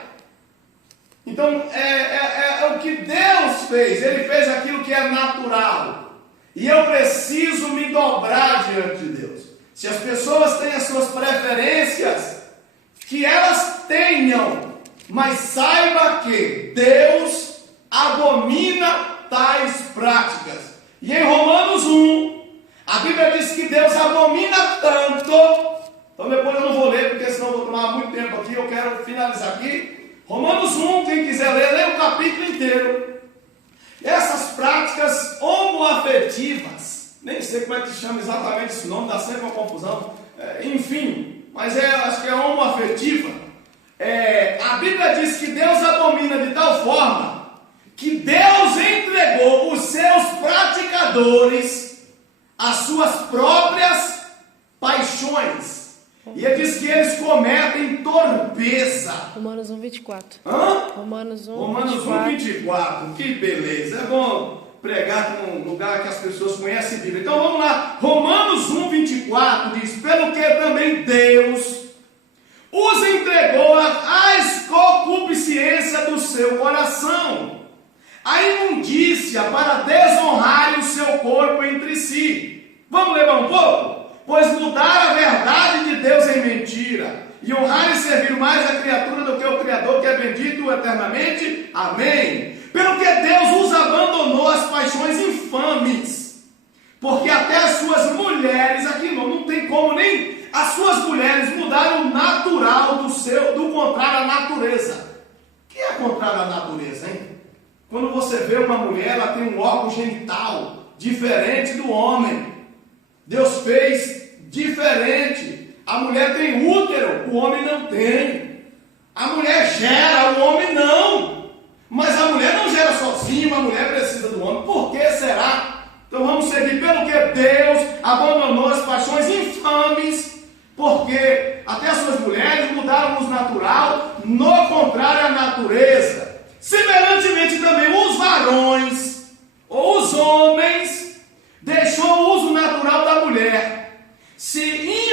Então, é o que Deus fez. Ele fez aquilo que é natural. E eu preciso me dobrar diante de Deus. Se as pessoas têm as suas preferências, que elas tenham. Mas saiba que Deus abomina tais práticas. E em Romanos 1, a Bíblia diz que Deus abomina tanto. Então depois eu não vou ler, porque senão eu vou tomar muito tempo aqui. Eu quero finalizar aqui. Romanos 1, quem quiser ler, lê o capítulo inteiro. Essas práticas homoafetivas, nem sei como é que chama exatamente esse nome, dá sempre uma confusão. Enfim, mas acho que é homoafetiva. A Bíblia diz que Deus abomina de tal forma que Deus entregou os seus praticadores às suas próprias paixões. E ele diz que eles cometem torpeza. Romanos 1, 24. Hã? Romanos 1, Romanos 24. 1, 24. Que beleza. É bom pregar num lugar que as pessoas conhecem a Bíblia. Então vamos lá. Romanos 1, 24 diz, pelo que também Deus os entregou às concupiscências do seu coração, a imundícia, para desonrarem o seu corpo entre si. Vamos levar um pouco? Pois mudar a verdade de Deus em mentira, e honrar e servir mais a criatura do que o contigo eternamente. Amém. Pelo que Deus os abandonou as paixões infames, porque até as suas mulheres, aqui não tem como nem as suas mulheres mudaram o natural do contrário à natureza. O que é contrário à natureza, hein? Quando você vê uma mulher, ela tem um órgão genital diferente do homem. Deus fez diferente. A mulher tem útero, o homem não tem. A mulher gera, o homem não. Mas a mulher não gera sozinha, a mulher precisa do homem. Por que será? Então vamos seguir. Pelo que Deus abandonou as paixões infames, porque até as suas mulheres mudaram o natural, no contrário à natureza. Semelhantemente também os varões, ou os homens, deixou o uso natural da mulher, se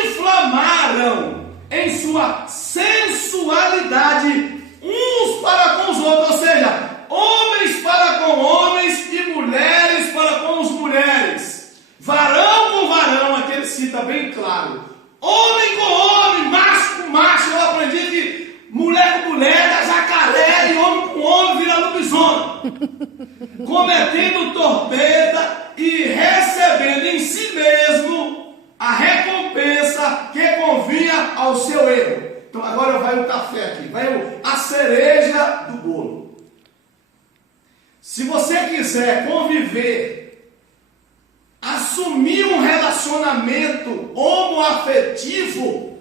inflamaram em sua sensualidade uns para com os outros, ou seja, homens para com homens e mulheres para com as mulheres, varão com varão, aqui ele cita bem claro, homem com homem, macho com macho. Eu aprendi que mulher com mulher dá jacaré e homem com homem vira lobisomem, cometendo torpeza e recebendo em si mesmo a recompensa que convinha ao seu erro. Então agora vai o café aqui, vai a cereja do bolo. Se você quiser conviver, assumir um relacionamento homoafetivo,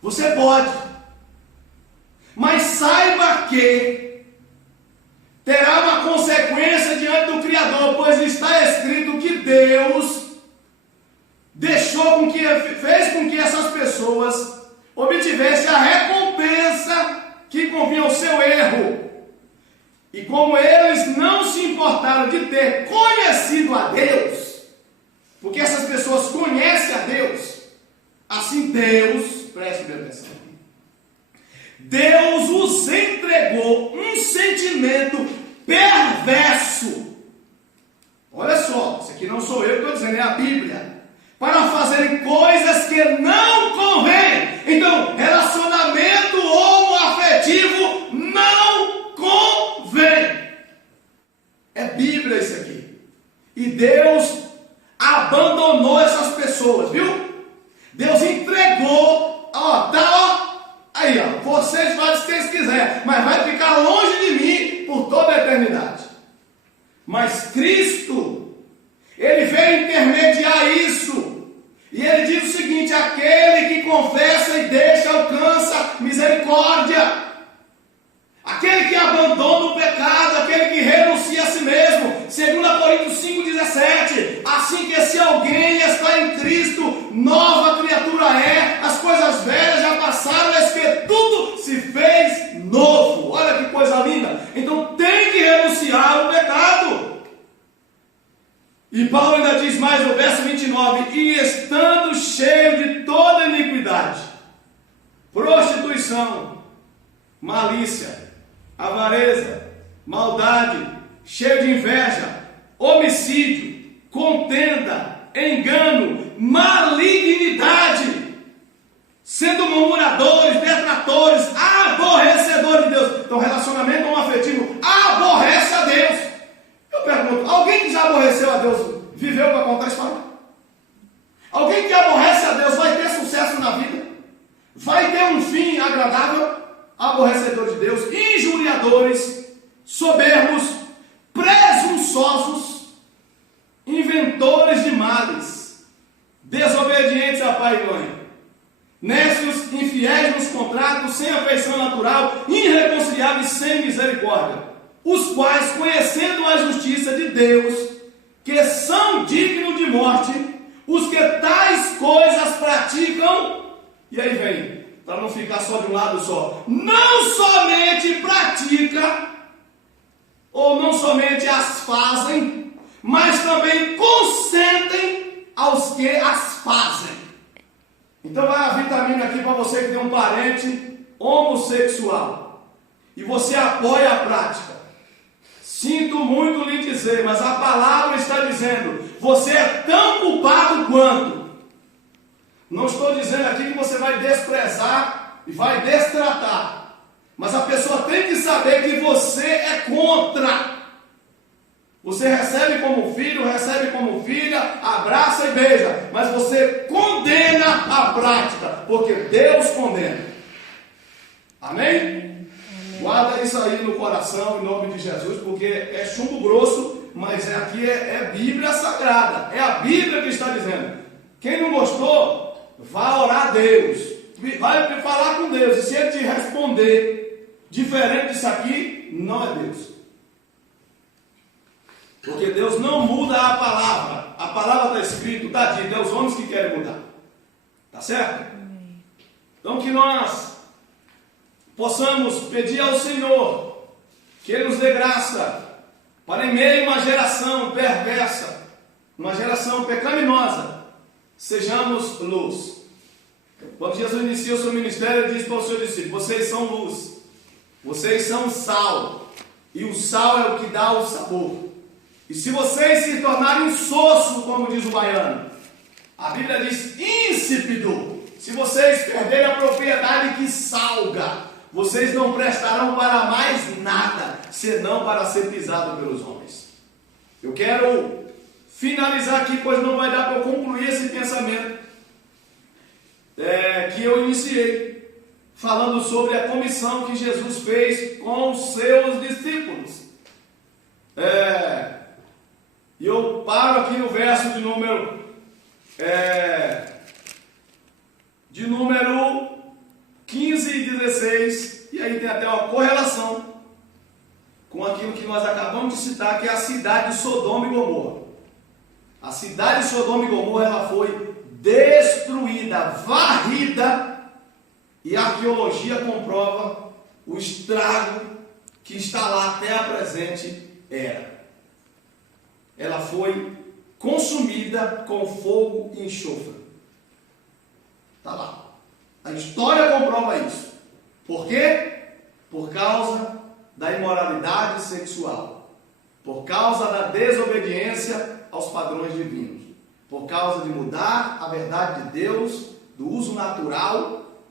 você pode. Mas saiba que terá uma consequência diante do Criador, pois está escrito que Deus fez com que essas pessoas obtivessem a recompensa que convinha ao seu erro. E como eles não se importaram de ter conhecido a Deus, porque essas pessoas conhecem a Deus, assim Deus, preste bem atenção, Deus os entregou um sentimento perverso. Olha só, isso aqui não sou eu que estou dizendo, é a Bíblia. Para fazerem coisas que não convém. Então, relacionamento homoafetivo não convém. É Bíblia isso aqui. E Deus abandonou essas pessoas, viu? Deus entregou, aí, vocês fazem o que vocês quiserem, mas vai ficar longe de mim por toda a eternidade. Mas Cristo, Ele veio intermediar isso. E Ele diz o seguinte: aquele que confessa e deixa alcança misericórdia. Aquele que abandona o pecado, aquele que renuncia a si mesmo. 2 Coríntios 5,17. Assim que se alguém está em Cristo, nova criatura é. As coisas velhas já passaram, eis que tudo se fez novo. Olha que coisa linda. Então tem que renunciar ao pecado. E Paulo ainda diz mais no verso 29, e estando cheio de toda iniquidade, prostituição, malícia, avareza, maldade, cheio de inveja, homicídio, contenda, engano, malignidade, sendo murmuradores, detratores, aborrecedores de Deus. Então relacionamento homoafetivo aborrece a Deus. Eu pergunto, alguém que já aborreceu a Deus viveu para contar a história? Alguém que aborrece a Deus vai ter sucesso na vida? Vai ter um fim agradável? Aborrecedor de Deus, injuriadores, soberbos, presunçosos, inventores de males, desobedientes a pai e mãe, nécios, infiéis nos contratos, sem afeição natural, irreconciliáveis, sem misericórdia, os quais, conhecendo a justiça de Deus, que são dignos de morte, os que tais coisas praticam, e aí vem, para não ficar só de um lado só, não somente pratica, ou não somente as fazem, mas também consentem aos que as fazem. Então vai a vitamina aqui para você que tem um parente homossexual, e você apoia a prática. Sinto muito lhe dizer, mas a palavra está dizendo, você é tão culpado quanto. Não estou dizendo aqui que você vai desprezar e vai destratar. Mas a pessoa tem que saber que você é contra. Você recebe como filho, recebe como filha, abraça e beija, mas você condena a prática, porque Deus condena. Amém? Guarda isso aí no coração, em nome de Jesus, porque é chumbo grosso, mas aqui é Bíblia Sagrada. É a Bíblia que está dizendo. Quem não gostou, vá orar a Deus. Vai falar com Deus. E se Ele te responder diferente disso aqui, não é Deus. Porque Deus não muda a palavra. A palavra está escrita, está dita. É os homens que querem mudar. Tá certo? Então que nós possamos pedir ao Senhor que Ele nos dê graça para, em meio a uma geração perversa, uma geração pecaminosa, sejamos luz. Quando Jesus inicia o seu ministério, ele diz para os seus discípulos: vocês são luz, vocês são sal, e o sal é o que dá o sabor. E se vocês se tornarem insosso, como diz o baiano, a Bíblia diz insípido, se vocês perderem a propriedade que salga, vocês não prestarão para mais nada, senão para ser pisado pelos homens. Eu quero finalizar aqui, pois não vai dar para eu concluir esse pensamento que eu iniciei, falando sobre a comissão que Jesus fez com os seus discípulos. E eu paro aqui no verso de número 15 e 16, e aí tem até uma correlação com aquilo que nós acabamos de citar, que é a cidade de Sodoma e Gomorra. A cidade de Sodoma e Gomorra, ela foi destruída, varrida, e a arqueologia comprova o estrago que está lá até a presente era. Ela foi consumida com fogo e enxofre. Está lá. A história comprova isso. Por quê? Por causa da imoralidade sexual. Por causa da desobediência aos padrões divinos. Por causa de mudar a verdade de Deus do uso natural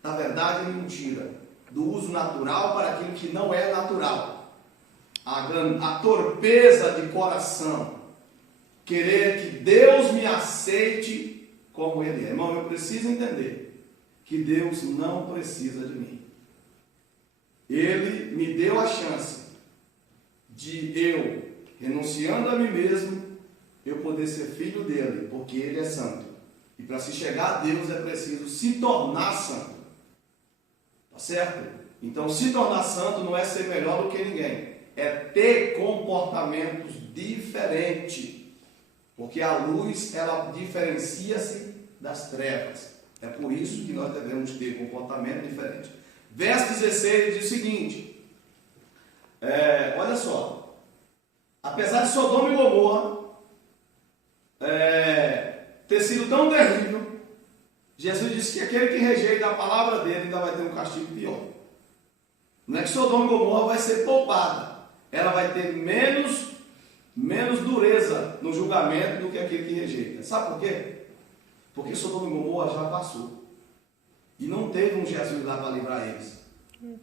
da verdade mentira. Do uso natural para aquilo que não é natural. A torpeza de coração. Querer que Deus me aceite como Ele é. Irmão, eu preciso entender que Deus não precisa de mim. Ele me deu a chance de eu, renunciando a mim mesmo, eu poder ser filho dele, porque Ele é santo. E para se chegar a Deus é preciso se tornar santo. Tá certo? Então, se tornar santo não é ser melhor do que ninguém. É ter comportamentos diferentes. Porque a luz, ela diferencia-se das trevas. É por isso que nós devemos ter comportamento diferente. Verso 16 diz o seguinte: olha só, apesar de Sodoma e Gomorra ter sido tão terrível, Jesus disse que aquele que rejeita a palavra dele ainda vai ter um castigo pior. Não é que Sodoma e Gomorra vai ser poupada, ela vai ter menos dureza no julgamento do que aquele que rejeita. Sabe por quê? Porque Sodoma e Gomorra já passou. E não teve um Jesus lá para livrar eles.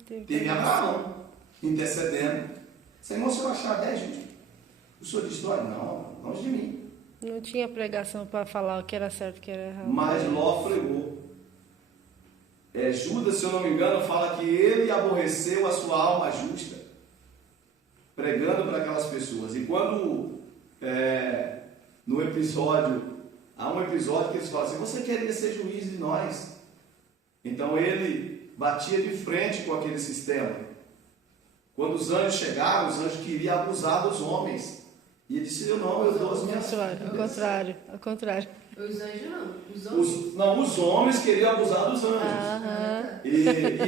Teve Abraão intercedendo. Senhor, se eu achar 10 justos, o senhor destrói? Não, longe de mim. Não tinha pregação para falar o que era certo e o que era errado. Mas Ló fregou. Judas, se eu não me engano, fala que ele aborreceu a sua alma justa, pregando para aquelas pessoas. E quando no episódio, há um episódio que eles falam assim: você queria ser juiz de nós? Então ele batia de frente com aquele sistema. Quando os anjos chegaram, os anjos queriam abusar dos homens. E ele disse: eu dou as minhas filhas. Ao contrário. Os anjos não, os homens. Os homens queriam abusar dos anjos. E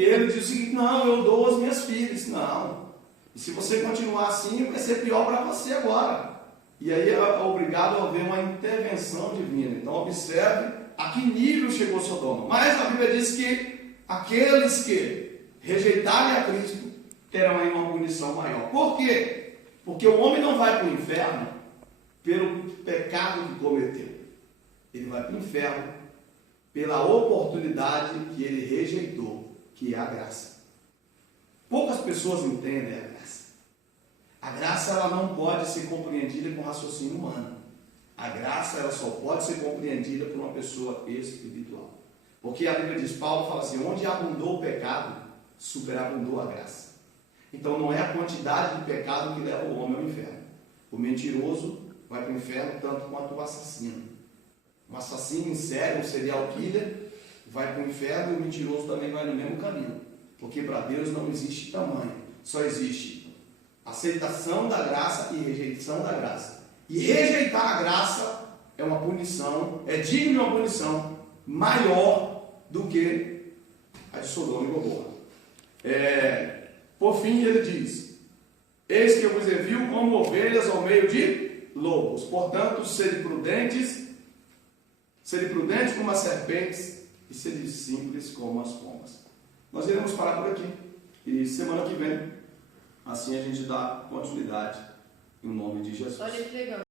ele disse o seguinte: não, eu dou as minhas filhas. Não. E se você continuar assim, vai ser pior para você agora. E aí é obrigado a haver uma intervenção divina. Então observe a que nível chegou Sodoma. Mas a Bíblia diz que aqueles que rejeitarem a Cristo terão aí uma punição maior. Por quê? Porque o homem não vai para o inferno pelo pecado que cometeu. Ele vai para o inferno pela oportunidade que ele rejeitou, que é a graça. poucas pessoas entendem a graça. A graça ela não pode ser compreendida com raciocínio humano. A graça ela só pode ser compreendida por uma pessoa espiritual. Porque a Bíblia diz, Paulo fala assim, onde abundou o pecado, superabundou a graça. Então não é a quantidade de pecado que leva o homem ao inferno. O mentiroso vai para o inferno tanto quanto o assassino. Um assassino em série, um serial killer, vai para o inferno e o mentiroso também vai no mesmo caminho. Porque para Deus não existe tamanho, só existe aceitação da graça e rejeição da graça. E rejeitar a graça é uma punição, é digno de uma punição maior do que a de Sodoma e Gomorra. Por fim, ele diz: eis que eu vos envio como ovelhas ao meio de lobos. Portanto, sede prudentes como as serpentes e sede simples como as pombas. Nós iremos parar por aqui. E semana que vem, assim a gente dá continuidade em nome de Jesus. Olha que legal.